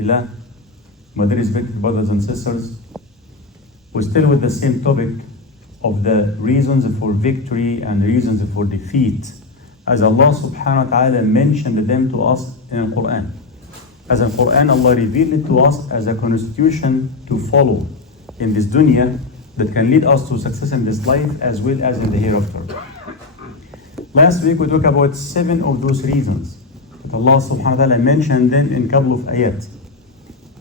Billah, my dear respected brothers and sisters, we're still with the same topic of the reasons for victory and reasons for defeat, as Allah subhanahu wa ta'ala mentioned them to us in the Quran. As in Quran, Allah revealed it to us as a constitution to follow in this dunya that can lead us to success in this life as well as in the hereafter. Last week we talked about 7 of those reasons that Allah subhanahu wa ta'ala mentioned them in a couple of ayat.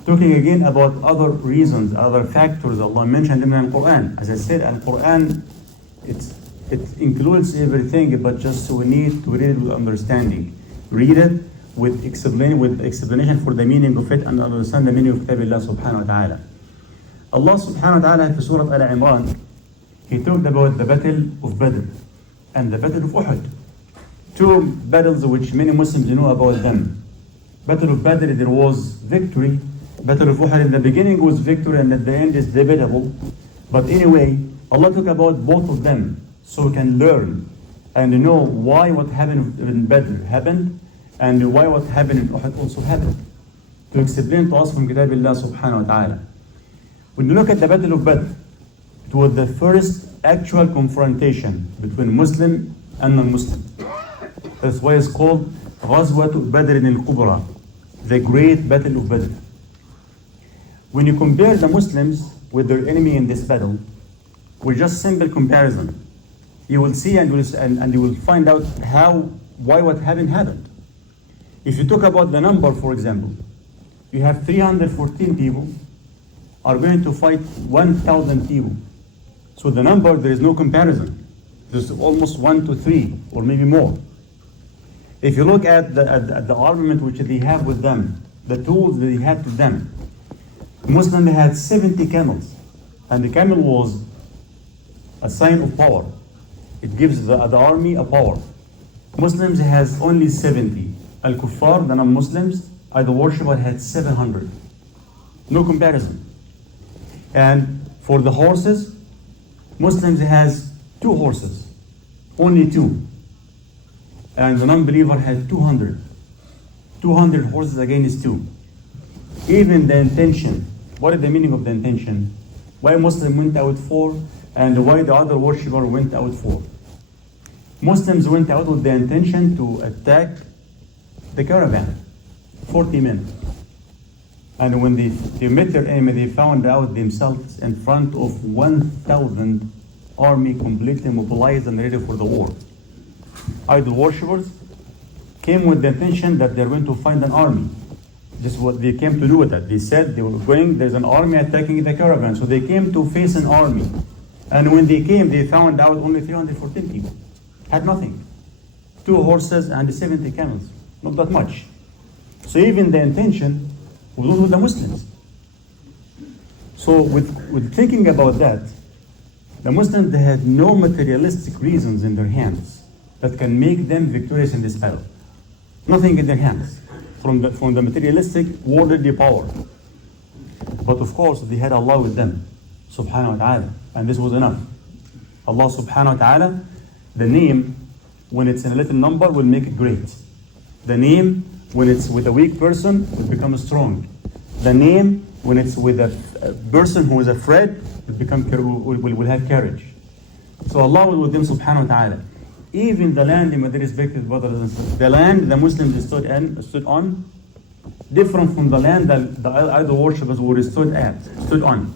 Talking again about other reasons, other factors, Allah mentioned them in the Quran. As I said, in the Quran, it includes everything, but just we need to read it with understanding. Read it with explanation for the meaning of it and understand the meaning of Kitabillah subhanahu wa ta'ala. Allah subhanahu wa ta'ala in Surah Al-Imran, He talked about the battle of Badr and the battle of Uhud. 2 battles which many Muslims know about them. Battle of Badr, there was victory. Battle of Uhud in the beginning was victory and at the end is debatable. But anyway, Allah talked about both of them so we can learn and know why what happened in Badr happened and why what happened in Uhud also happened. To explain to us from Kitabillah subhanahu wa ta'ala. When you look at the Battle of Badr, it was the first actual confrontation between Muslim and non-Muslim. That's why it's called Ghazwat Badr al-Kubra, the great Battle of Badr. When you compare the Muslims with their enemy in this battle, with just simple comparison, you will see and you will find out why what happened. If you talk about the number, for example, you have 314 people are going to fight 1,000 people. So the number, there is no comparison. There's almost 1 to 3 or maybe more. If you look at the armament which they have with them, the tools that they had to them, Muslims had 70 camels, and the camel was a sign of power. It gives the army a power. Muslims has only 70. Al-Kuffar, the non-Muslims, the worshipper had 700. No comparison. And for the horses, Muslims has 2 horses, only 2. And the non-believer had 200. 200 horses against 2. Even the intention, what is the meaning of the intention? Why Muslim went out 4 and why the other worshipper went out 4? Muslims went out with the intention to attack the caravan, 40 men. And when they met their enemy, they found out themselves in front of 1,000 army completely mobilized and ready for the war. Idol worshippers came with the intention that they're going to find an army. Just what they came to do with that. They said they were going, there's an army attacking the caravan. So they came to face an army. And when they came, they found out only 314 people. Had nothing. 2 horses and 70 camels. Not that much. So even the intention was not with the Muslims. So with thinking about that, the Muslims, they had no materialistic reasons in their hands that can make them victorious in this battle. Nothing in their hands from the materialistic worldly power. But of course, they had Allah with them, subhanahu wa ta'ala, and this was enough. Allah subhanahu wa ta'ala, the name, when it's in a little number, will make it great. The name, when it's with a weak person, will become strong. The name, when it's with a person who is afraid, will have courage. So Allah was with them, subhanahu wa ta'ala. Even the land, in the respected brothers and sisters, the land the Muslims stood on, different from the land that the idol worshippers were stood on.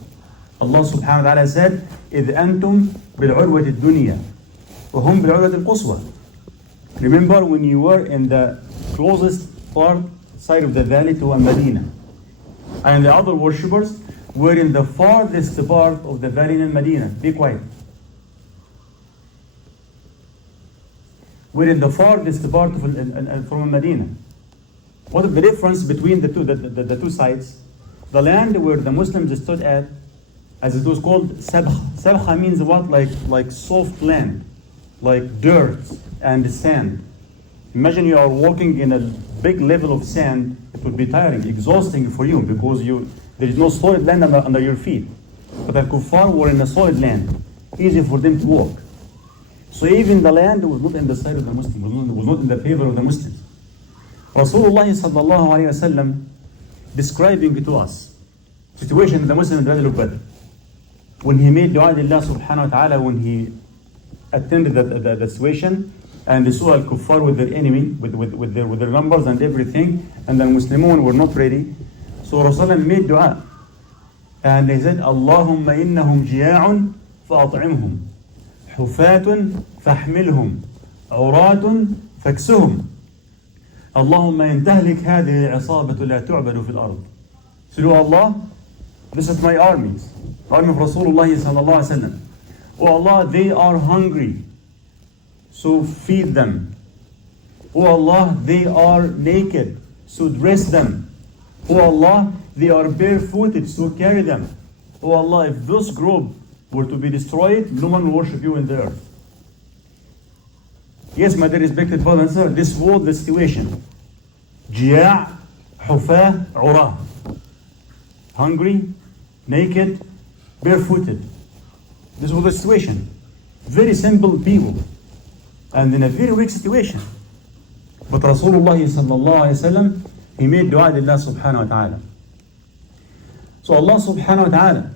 Allah subhanahu wa ta'ala said, إِذْ أَنْتُمْ بِالْعُرْوَةِ الدُّنْيَا وَهُمْ بِالْعُرْوَةِ الْقُصْوَى. Remember when you were in the closest side of the valley to Medina, and the other worshippers were in the farthest part of the valley in Medina. Be quiet. We're in the farthest part from Medina. What is the difference between the two sides? The land where the Muslims stood at, as it was called, Sabha. Sabha means what? Like soft land, like dirt and sand. Imagine you are walking in a big level of sand. It would be tiring, exhausting for you because there is no solid land under your feet. But the kuffar were in a solid land, easy for them to walk. So even the land was not in the side of the Muslims, was not in the favor of the Muslims. Rasulullah sallallahu alayhi wa sallam, describing to us situation in the Muslim in the Battle of Badr. When he made dua to Allah subhanahu wa ta'ala, when he attended the situation, and they saw al-kuffar with their enemy, with their numbers and everything, and the Muslimun were not ready. So Rasulullah made dua, and he said, Allahumma innahum jiya'un fa'at'imhum, hufatun fahmilhum, uratun faksuhum. Allahumma in tahlik hadhihi al-'isabatu la tu'badu fil ard. So, oh Allah, this is my army of Rasulullah sallallahu alaihi wasallam. Oh Allah, they are hungry, so feed them. Oh Allah, they are naked, so dress them. Oh Allah, they are barefooted, so carry them. Oh Allah, if this group were to be destroyed, no one will worship you in the earth. Yes, my dear respected brother and sister, this was the situation. Jia', hufah, urah. Hungry, naked, barefooted. This was the situation. Very simple people. And in a very weak situation. But Rasulullah sallallahu alayhi wa sallam, he made dua to Allah subhanahu wa ta'ala. So Allah subhanahu wa ta'ala,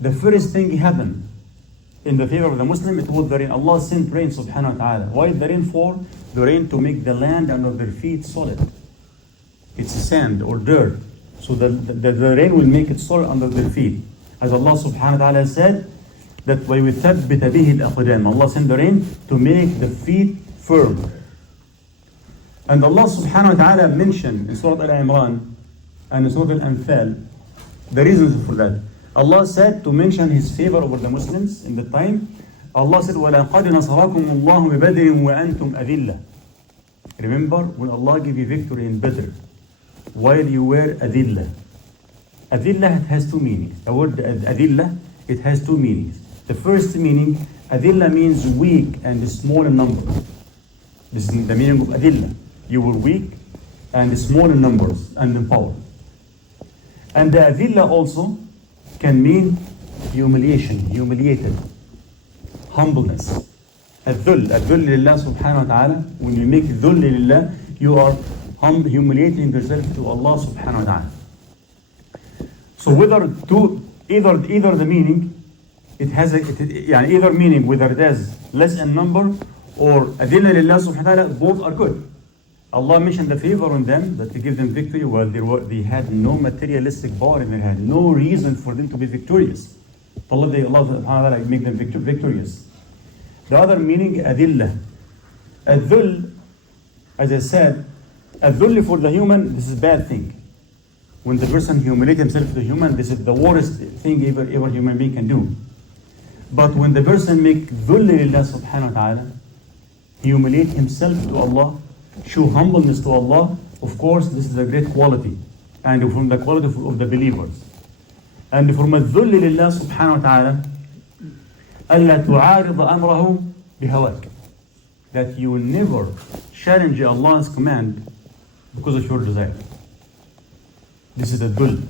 the first thing happened in the favor of the Muslim, it was the rain. Allah sent rain subhanahu wa ta'ala. Why the rain for? The rain to make the land under their feet solid. It's sand or dirt. So the rain will make it solid under their feet. As Allah subhanahu wa ta'ala said, that وَيُثَبِّتَ بِهِ الْأَقْدَامِ. Allah sent the rain to make the feet firm. And Allah subhanahu wa ta'ala mentioned in Surah Al-Imran and in Surah Al-Anfal the reasons for that. Allah said to mention His favor over the Muslims in the time. Allah said, وَلَقَدْ نَصَرَكُمُ اللَّهُ بِبَدْرٍ وَأَنْتُمْ أَذِلَّةٌ. Remember when Allah gave you victory in Badr while you were adillah. Adillah has two meanings. The word adillah, it has two meanings. The first meaning, adillah means weak and small in number. This is the meaning of adillah. You were weak and small in numbers and in power. And the adillah also can mean humiliation, humiliated, humbleness. Adhull lillah subhanahu wa ta'ala. When you make dhull lillah, you are humiliating yourself to Allah subhanahu wa ta'ala. So either the meaning, it has either meaning, whether it has less in number or adillah lillah subhanahu wa ta'ala, both are good. Allah mentioned the favor on them, that to give them victory while they had no materialistic power in their hand, no reason for them to be victorious. Allah subhanahu wa ta'ala make them victorious. The other meaning, adillah. Adhull, as I said, adhull for the human, this is a bad thing. When the person humiliates himself to the human, this is the worst thing ever human being can do. But when the person make dhull lillah subhanahu wa ta'ala, humiliate himself to Allah, show humbleness to Allah, of course this is a great quality, and from the quality of the believers. And from الذل لله سبحانه وتعالى ألا تعارض أمره بهواك, that you will never challenge Allah's command because of your desire. This is the dhul.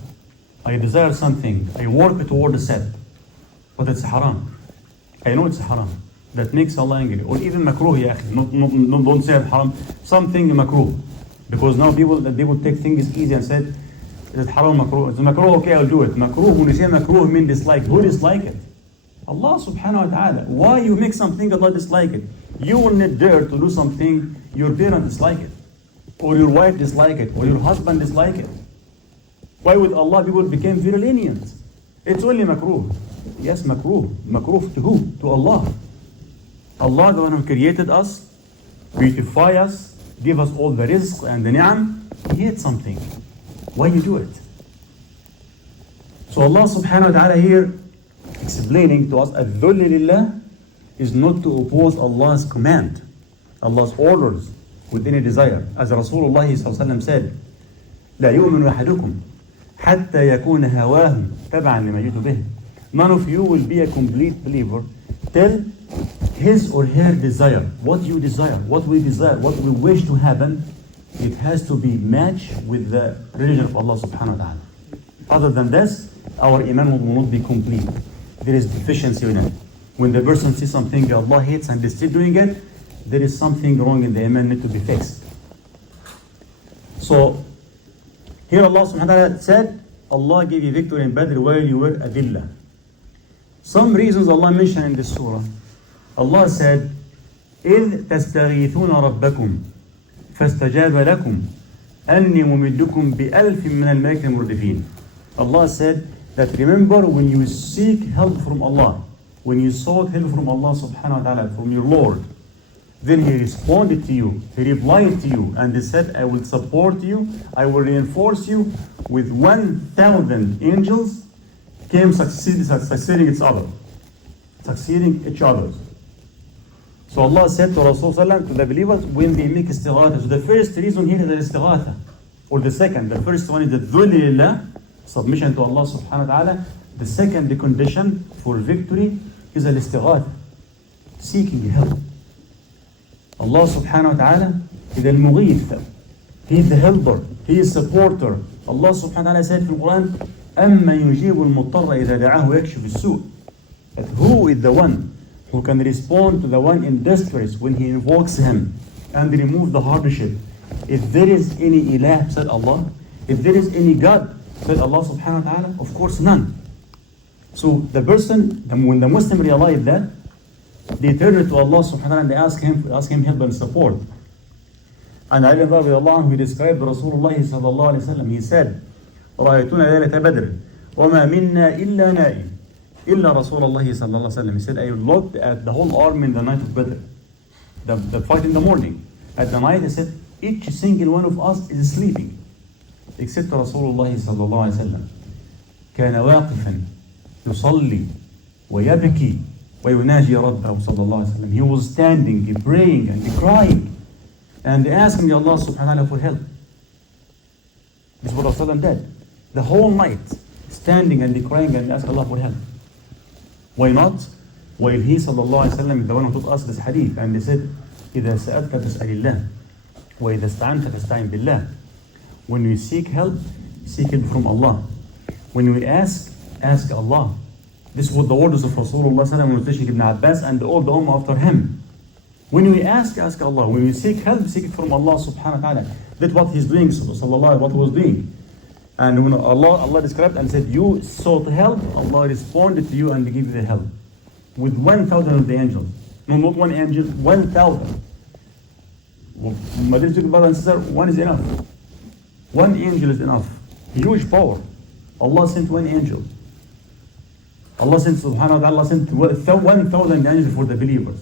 I desire something, I work toward a set, but it's haram. I know it's haram. That makes Allah angry. Or even makruh, ya akhi. Don't say haram. Something makruh. Because now people take things easy and said, is it haram, makruh? It's makruh, okay, I'll do it. Makruh, when you say makruh, mean dislike. Who dislike it? Allah subhanahu wa ta'ala. Why you make something Allah dislike it? You will not dare to do something your parents dislike it. Or your wife dislike it. Or your husband dislike it. Why with Allah people became very lenient? It's only makruh. Yes, makruh. Makruh to who? To Allah. Allah, the one who created us, beautify us, give us all the rizq and the ni'am, He hates something. Why you do it? So Allah subhanahu wa ta'ala here explaining to us, الذل لله is not to oppose Allah's command, Allah's orders with any desire. As Rasulullah said, لا يؤمن أحدكم حتى يكون هواه تبعا لما جئت به. None of you will be a complete believer till his or her desire, what you desire, what we desire, what we wish to happen, it has to be matched with the religion of Allah subhanahu wa ta'ala. Other than this, our iman will not be complete. There is deficiency in it. When the person sees something Allah hates and is still doing it, there is something wrong in the iman, need to be fixed. So Here Allah subhanahu wa ta'ala said, Allah gave you victory in Badr while you were adillah. Some reasons Allah mentioned in this surah. Allah said, إِذْ تَسْتَغِيثُونَ رَبَّكُمْ فَاسْتَجَابَ لَكُمْ أَنِّي مُمِدُّكُمْ بِأَلْفٍ مِّنَ الْمَلَائِكَةِ مُرْدِفِينَ. Allah said that remember when you seek help from Allah, when you sought help from Allah subhanahu wa ta'ala, from your Lord, then He responded to you, He replied to you, and He said, I will support you, I will reinforce you with 1,000 angels came succeeding each other. So Allah said to Rasulullah, to the believers, when they make istighatha. So the first reason here is the istighatha. Or the second, the first one is the dhul lillah, submission to Allah subhanahu wa ta'ala. The second condition for victory is al-istighatha, seeking help. Allah subhanahu wa ta'ala is al-mughith. He is the helper. He is supporter. Allah subhanahu wa ta'ala said in the Quran, أَمَّا يُجِيبُ الْمُضْطَرَّ إِذَا دَعَاهُ يَكْشِفُ السُّوءَ. That who is the one who can respond to the one in distress when he invokes him and remove the hardship? If there is any ilah, said Allah, if there is any God, said Allah subhanahu wa ta'ala, of course none. So the person, when the Muslim realized that, they turned to Allah subhanahu wa ta'ala and they asked him help and support. And Ali radiallahu anhu, he described Rasulullah sallallahu alayhi wa sallam, he said, رَأَيْتُنَا لَيْلَةَ بَدْرٍ وَمَا مِنَّا إِلَّا نَائِمٌ إِلَّا رَسُولَ اللَّهِ صلى الله عليه وسلم. He said, I looked at the whole army in the night of Badr, the fight in the morning. At the night, he said, each single one of us is sleeping, except Rasulullah صلى الله عليه وسلم. كان واقفا يصلي ويبكي ويناجي ربه صلى الله عليه وسلم. He was standing, praying and crying and asking Allah subhanahu wa ta'ala for help. This is what Rasulullah did. The whole night, standing and crying and asking Allah for help. Why not? While he sallallahu alayhi wa sallam is the one who taught us this hadith, and he said, إِذَا سَأَلْتَ فَاسْأَلِ اللَّهِ وَإِذَا اسْتَعَنْتَ فَاسْتَعِنْ بِاللَّهِ. When we seek help from Allah. When we ask Allah. This was the orders of Rasulullah sallallahu alayhi wa sallam, Ibn Abbas and all the ummah after him. When we ask Allah. When we seek help, seek it from Allah subhanahu wa ta'ala. That's what he's doing, sallallahu what he was doing. And when Allah described and said, you sought help, Allah responded to you and gave you the help. With 1,000 of the angels. No, not one angel, 1,000. Well, my dear brother and sister, one is enough. One angel is enough. Huge power. Allah sent one angel. Allah sent, subhanahu wa ta'ala, Allah sent 1,000 angels for the believers.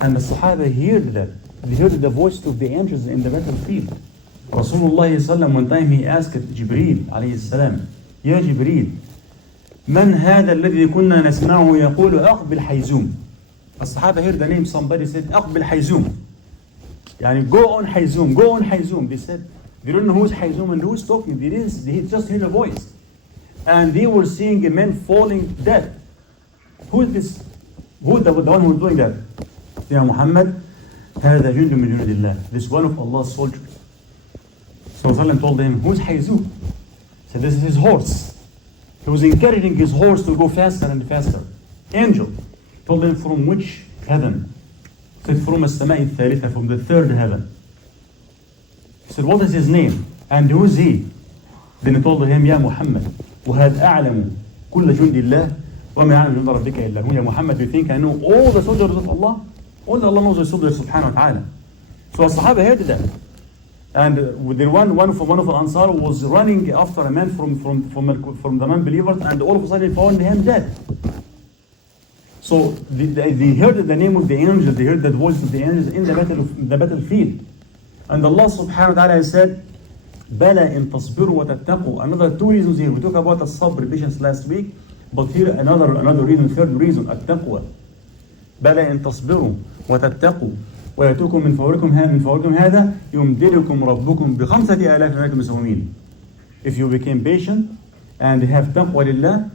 And the Sahaba heard that. They heard the voice of the angels in the battlefield. Rasulullah sallam, one time he asked Jibreel alayhi salam, Ya Jibreel, من هذا الذي كنا نسمعه يقول أقبل حيزوم. The Sahaba heard the name, somebody said أقبل حيزوم. Yani go on Hayzum. They said, they don't know who's Hayzum and who's talking. They just heard a voice. And they were seeing a man falling dead. Who is this? Who is the one who is doing that? Ya Muhammad, هذا جند من جنود الله. This one of Allah's soldiers. So Rasulullah told him, who's Hayzum? He said, this is his horse. He was encouraging his horse to go faster and faster. Angel told him, from which heaven? He said, from السماء الثالثة, from the third heaven. He said, what is his name? And who is he? Then he told him, Ya Muhammad, وَهَذْ أَعْلَمُ كُلَّ جُنْدِ اللَّهِ وَمَا يَعْلَمُ جُنْدَ رَبِّكَ إِلَّا هُوَ. Ya Muhammad, do you think I know all the soldiers of Allah? All Allah knows the soldiers subhanahu wa ta'ala. So the Sahaba heard that. And one of the Ansar was running after a man from the non-believers, and all of a sudden found him dead. So they heard the name of the angel, they heard the voice of the angels in the battlefield. And Allah subhanahu wa ta'ala said, Bala in tasbiru wa tattaqu. Another two reasons here. We talked about as-sabr, patience last week, but here another reason, third reason, at-taqwa. Bala in tasbiru wa tattaqu. ويأتوكم من فوركم هذا يمددكم ربكم ب5,000 ملائكة مسومين. If you became patient and have taqwa lillah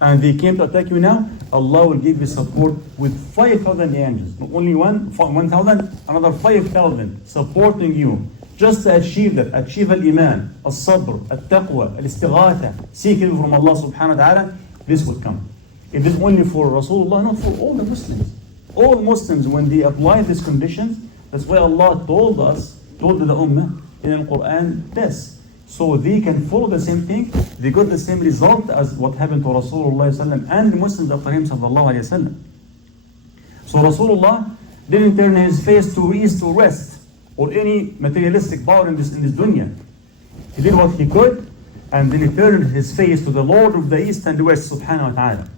and they came to attack you now, Allah will give you support with 5,000 angels. Not only 1,000, another 5,000 supporting you just to achieve that. Achieve al-iman, al-sabr, al-taqwa, al-istighatha, seek help from Allah subhanahu wa ta'ala. This will come. It is only for Rasulullah, not for all the Muslims. All Muslims, when they apply these conditions, that's why Allah told the Ummah in the Quran this. So they can follow the same thing. They got the same result as what happened to Rasulullah sallam and the Muslims after him sallallahu alayhi wasallam. So Rasulullah didn't turn his face to east or west or any materialistic power in this dunya. He did what he could, and then he turned his face to the Lord of the east and the west subhanahu wa ta'ala.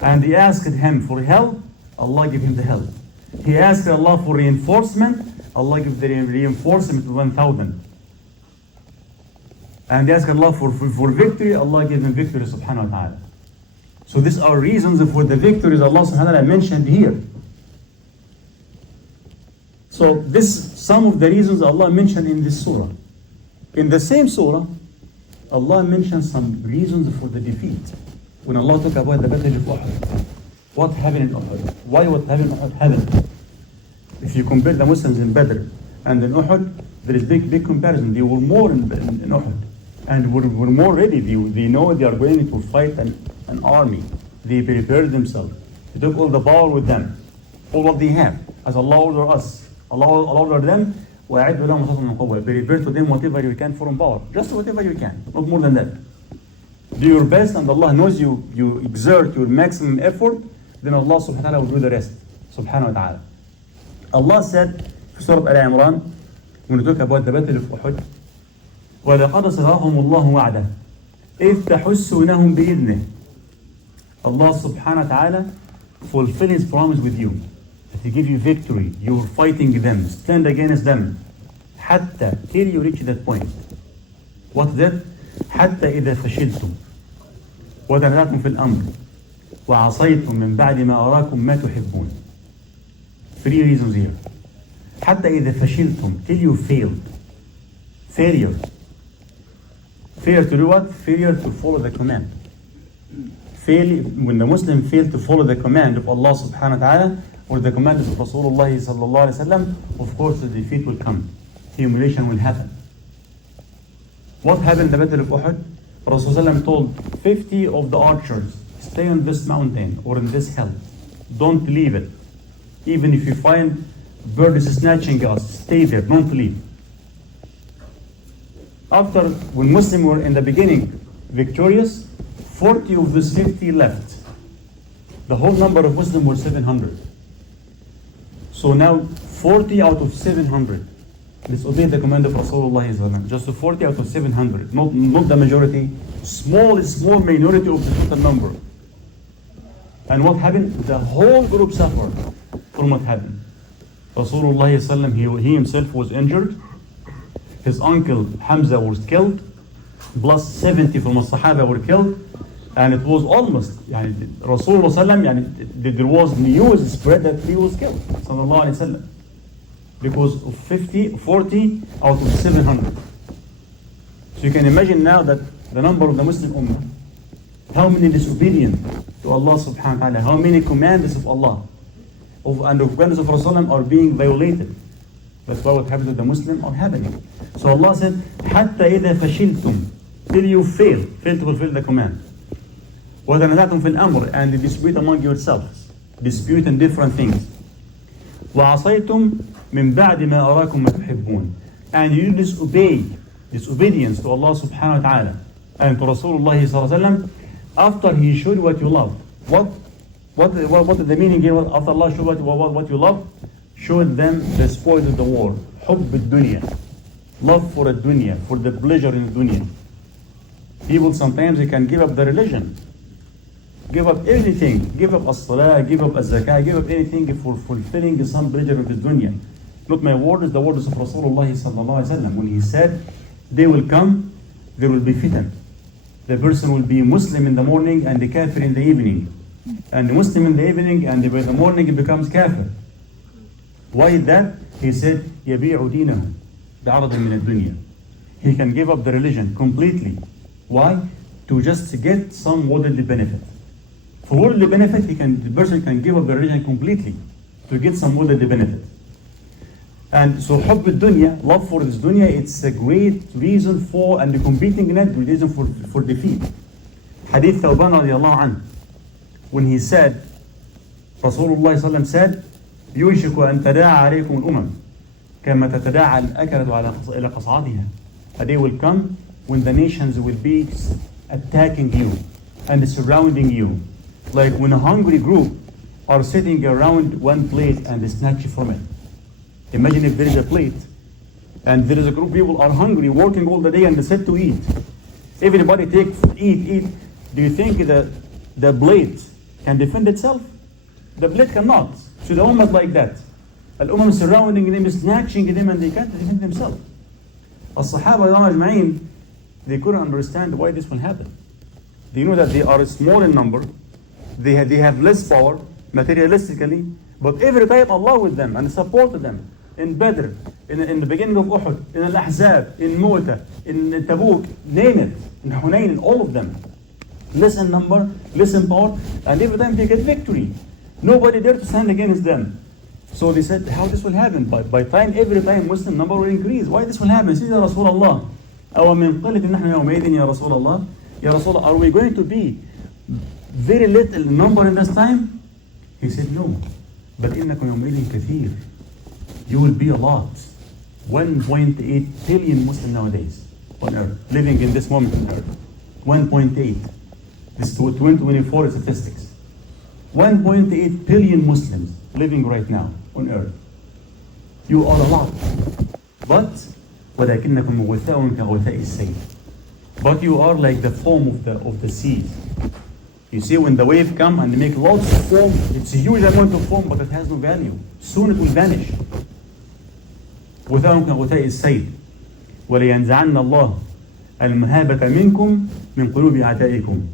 And he asked him for help, Allah gave him the help. He asked Allah for reinforcement, Allah gave the reinforcement to 1,000. And he asked Allah for victory, Allah gave him victory subhanahu wa ta'ala. So these are reasons for the victories Allah subhanahu wa ta'ala mentioned here. So this some of the reasons Allah mentioned in this surah. In the same surah, Allah mentioned some reasons for the defeat. When Allah talked about the battle of Uhud, what happened in Uhud? Why what happened in Uhud happened? If you compare the Muslims in Badr and in Uhud, there is big comparison. They were more in Uhud and were more ready. They know they are going to fight an army. They prepared themselves. They took all the power with them, all what they have, as Allah ordered us. Allah ordered them, وَأَعِدُّ لَهُمْ خَصْمًا مِنْ قُوَّةٍ. Prepare to them whatever you can from power, just whatever you can, not more than that. Do your best, and Allah knows you exert your maximum effort, then Allah subhanahu wa ta'ala will do the rest. Subhanahu wa ta'ala. Allah said in Surah Al-Imran, when we talk about the battle of Uhud, وَلَقَدْ صَدَقَهُمُ اللَّهُ وَعْدَهُ إِذْ تَحُسُّونَهُم بِإِذْنِهِ. Allah subhanahu wa ta'ala fulfill His promise with you. That He give you victory. You're fighting them. Stand against them. حتى till you reach that point. What's that? حتى إذا فشلتم وتنازعتم في الأمر وعصيتم من بعد ما أراكم ما تحبون. 3 reasons here. حتى إذا فشلتم, till you failed. Failure. Failure to do what? Failure to follow the command. When the Muslim failed to follow the command of Allah subhanahu wa ta'ala or the command of Rasulullah sallallahu alayhi wa sallam, of course the defeat will come. Humiliation will happen. What happened in the battle of Uhud? Rasulullah told 50 of the archers, stay on this mountain or in this hill. Don't leave it. Even if you find birds snatching us, stay there, don't leave. After, when Muslims were in the beginning victorious, 40 of those 50 left. The whole number of Muslims were 700. So now 40 out of 700 disobeyed the command of Rasulullah. Just 40 out of 700, not the majority, small minority of the total number. And what happened? The whole group suffered from what happened. Rasulullah, he himself was injured. His uncle Hamza was killed. Plus 70 from the Sahaba were killed. And it was almost, Rasulullah, there was news spread that he was killed. Sallallahu Alaihi Wasallam. Because of 40 out of 700. So you can imagine now that the number of the Muslim Ummah, how many disobedient to Allah subhanahu wa ta'ala, how many commands of Allah and of commands of Rasulullah are being violated. That's why what happened to the Muslim are happening. So Allah said, حَتَّى إِذَا فَشِلْتُمْ, till you fail to fulfill the command. وَتَنَازَعْتُمْ فِي الْأَمْرِ, and dispute among yourselves, dispute in different things. وَعَصَيْتُمْ مِنْ بَعْدِ مَا أَرَاكُمْ مَا تُحِبُّونَ, and you disobedience to Allah subhanahu wa ta'ala and to Rasulullah sallallahu alaihi wasallam after He showed what you love. What is the meaning here? After Allah showed what you love, showed them the spoils of the war. حُبُّ الدُّنْيا, love for a dunya, for the pleasure in the dunya. People sometimes they can give up the religion, give up everything, give up as-salah, give up az-zakah, give up anything for fulfilling some pleasure of this dunya. Not my words, the words of Rasulullah sallallahu alaihi wasallam when he said, they will come, there will be fitan. The person will be Muslim in the morning and the kafir in the evening. And the Muslim in the evening and by the morning he becomes kafir. Why is that? He said, يَبِيعُ دِينَهُ بِعَرَضٍ مِنَ الدُّنْيا. He can give up the religion completely. Why? To just get some worldly benefit. For worldly benefit, the person can give up the religion completely to get some worldly benefit. And so حب الدنيا, love for this dunya, it's a great reason for, and the competing net reason for defeat. Hadith Thawban radiallahu anhu, when he said, Rasulullah sallallahu alaihi wasallam said, يوشك أن تداعى عليكم الأمم كما تتداعى الأكلة إلى قصعتها A day will come when the nations will be attacking you and surrounding you. Like when a hungry group are sitting around one plate and they snatch from it. Imagine if there is a plate and there is a group of people are hungry, working all the day and they sit to eat. Everybody take food, eat. Do you think the plate can defend itself? The plate cannot. So the ummah like that. Al-ummah surrounding them, snatching them, and they can't defend themselves. As-Sahaba ajma'in, they couldn't understand why this will happen. They know that they are small in number, they have less power materialistically, but every time Allah with them and supported them in Badr, in the beginning of Uhud, in Al-Ahzab, in Mu'tah, in Tabuk, name it, in Hunayn, in all of them. Less in number, less in power, and every time they get victory. Nobody dare to stand against them. So they said, how this will happen? By time, every time Muslim number will increase. Why this will happen? Say, Ya Rasulullah, أو من قلة نحن يومئذ يا رسول الله, Ya Rasulullah, are we going to be very little number in this time? He said, no. But إنكم يومئذ كثير. You will be a lot. 1.8 billion Muslims nowadays on earth, living in this moment on earth. 1.8. This is 2024 statistics. 1.8 billion Muslims living right now on earth. You are a lot. But ولكنكم غثاء كغثاء السيل. But you are like the foam of the sea. You see, when the wave come and they make lots of foam, it's a huge amount of foam, but it has no value. Soon it will vanish. غثاء كغثاء السيل ولينزعن الله المهابة منكم من قلوب أعدائكم.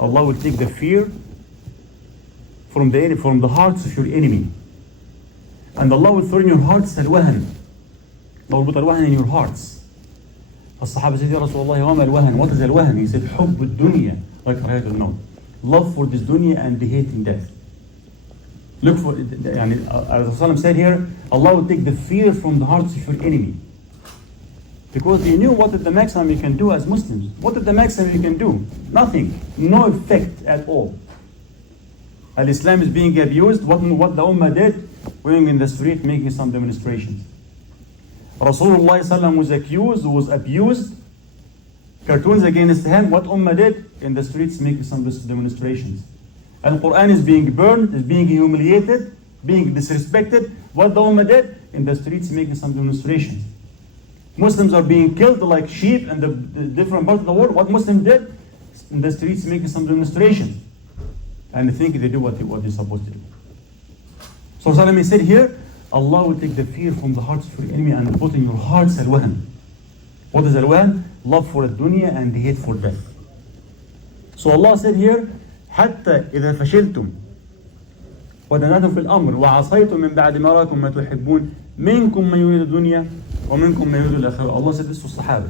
Allah will take the fear from the hearts of your enemy. And Allah will throw in your hearts الوهن. Allah will put الوهن in your hearts. الصحابة said, Ya Rasulullah, وما الوهن? What is الوهن? He said, حب الدنيا وكراهية الموت. Love for this dunya and hating death. Look for, as Rasulullah said here, Allah will take the fear from the hearts of your enemy. Because they knew what is the maximum you can do as Muslims. What is the maximum you can do? Nothing. No effect at all. Al-Islam is being abused. What the Ummah did, going in the street making some demonstrations. Rasulullah sallam was abused. Cartoons against him. What Ummah did? In the streets making some demonstrations. Al-Quran is being burned, is being humiliated, being disrespected. What the Ummah did? In the streets making some demonstrations. Muslims are being killed like sheep in the different parts of the world. What Muslims did? In the streets making some demonstrations. And they think they do what they're supposed to do. So Salami said here, Allah will take the fear from the hearts of your enemy and put in your hearts al-wahan. What is al-wahan? Love for the dunya and hate for death. So Allah said here, حتى إذا فشلتم ودناتم في الأمر وعصيتم من بعد ما راكم ما تحبون منكم من يريد الدنيا ومنكم من يريد الآخرة. Allah said this to Sahaba.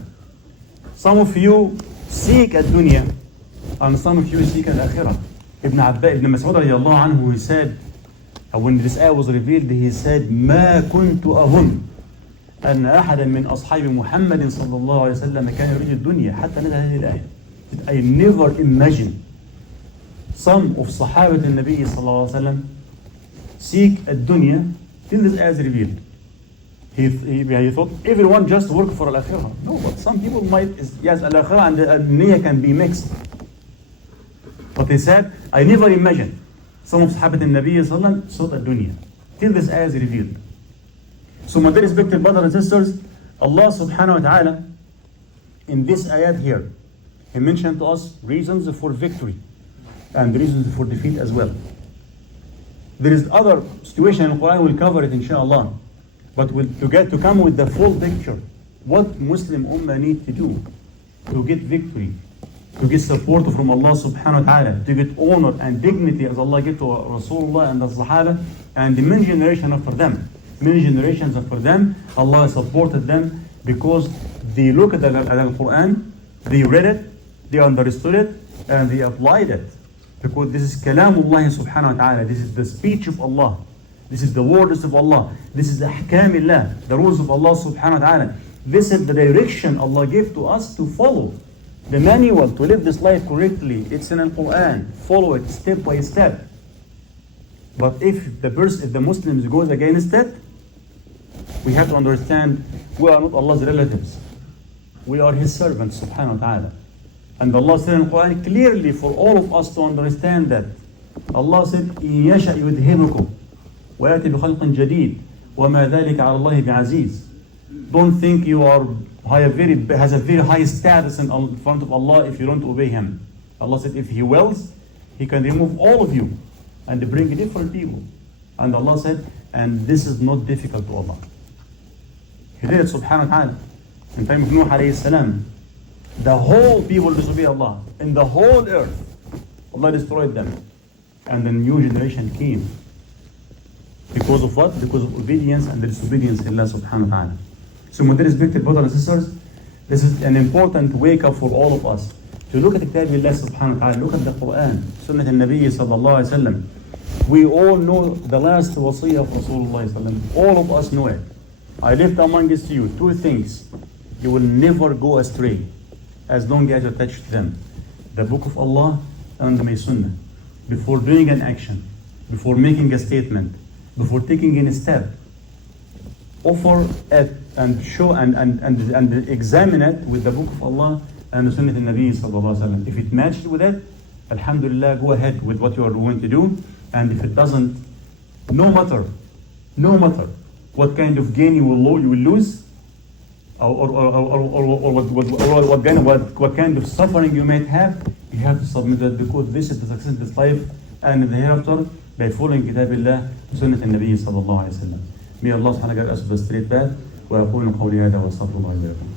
Some of you seek الدنيا and some of you seek الآخرة. Ibn Mas'ud radiallahu anhu, he said, when this ayah was revealed, he said, ما كنت أظن أن أحدا من أصحاب محمد صلى الله عليه وسلم كان يريد الدنيا حتى نزل هذه الآية. I never imagined some of Sahabat al-Nabi sallallahu alayhi wa sallam seek الدنيا till this ayah is revealed. He thought everyone just work for al-akhirah. No, but some people might, yes, al-akhirah and al-niyyah can be mixed. But he said, I never imagined some of Sahabat al-Nabi sallallahu alayhi wa sallam sought al-dunya till this ayah is revealed. So my dear respected brothers and sisters, Allah subhanahu wa ta'ala in this ayat here, He mentioned to us reasons for victory and reasons for defeat as well. There is other situation in the Quran, we'll cover it inshallah. But to come with the full picture, what Muslim Ummah need to do to get victory, to get support from Allah subhanahu wa ta'ala, to get honor and dignity as Allah gave to Rasulullah and the Sahaba, and the many generations after them. Many generations after them, Allah supported them because they looked at the Quran, they read it, they understood it, and they applied it. Because this is Kalamullah subhanahu wa ta'ala, this is the speech of Allah, this is the words of Allah, this is the Ahkamillah, the rules of Allah subhanahu wa ta'ala. This is the direction Allah gave to us to follow. The manual to live this life correctly, it's in the Quran. Follow it step by step. But if the Muslims goes against it, we have to understand we are not Allah's relatives. We are His servants, subhanahu wa ta'ala. And Allah said in the Quran clearly for all of us to understand that. Allah said, إِن يَشَأْ يُذْهِبُكُمْ وَيَأْتِ بِخَلْقٍ جَدِيدٍ وَمَا ذَلِكَ عَلَى اللَّهِ بِعَزِيزٍ. Don't think you has a very high status in front of Allah if you don't obey Him. Allah said if He wills, He can remove all of you and bring different people. And Allah said, and this is not difficult to Allah. He did it, subhanahu wa ta'ala. In time of Nuh alayhi salam, the whole people disobeyed Allah. In the whole earth, Allah destroyed them. And the new generation came. Because of what? Because of obedience and the disobedience to Allah subhanahu wa ta'ala. So my dear respected brothers and sisters, this is an important wake up for all of us. To look at the Kitab Allah subhanahu wa ta'ala, look at the Quran, Sunnah al-Nabi sallallahu alayhi wa sallam. We all know the last wasiyah of Rasulullah sallallahu alayhi wa sallam. All of us know it. I left amongst you two things. You will never go astray as long as you attach to them. The Book of Allah and my Sunnah. Before doing an action, before making a statement, before taking any step, offer it and show and examine it with the Book of Allah and the Sunnah al-Nabi sallallahu alayhi wa sallam. If it matches with it, alhamdulillah, go ahead with what you are going to do. And if it doesn't, no matter what kind of gain you will lose, or what kind of suffering you might have, you have to submit that because this is the success in this life and in the hereafter by following Kitab Allah, Sunnah al-Nabi sallallahu alayhi wa sallam. May Allah subhanahu wa ta'ala guide us to the straight path. وأقول قولي هذا وأستغفر الله لي ولكم.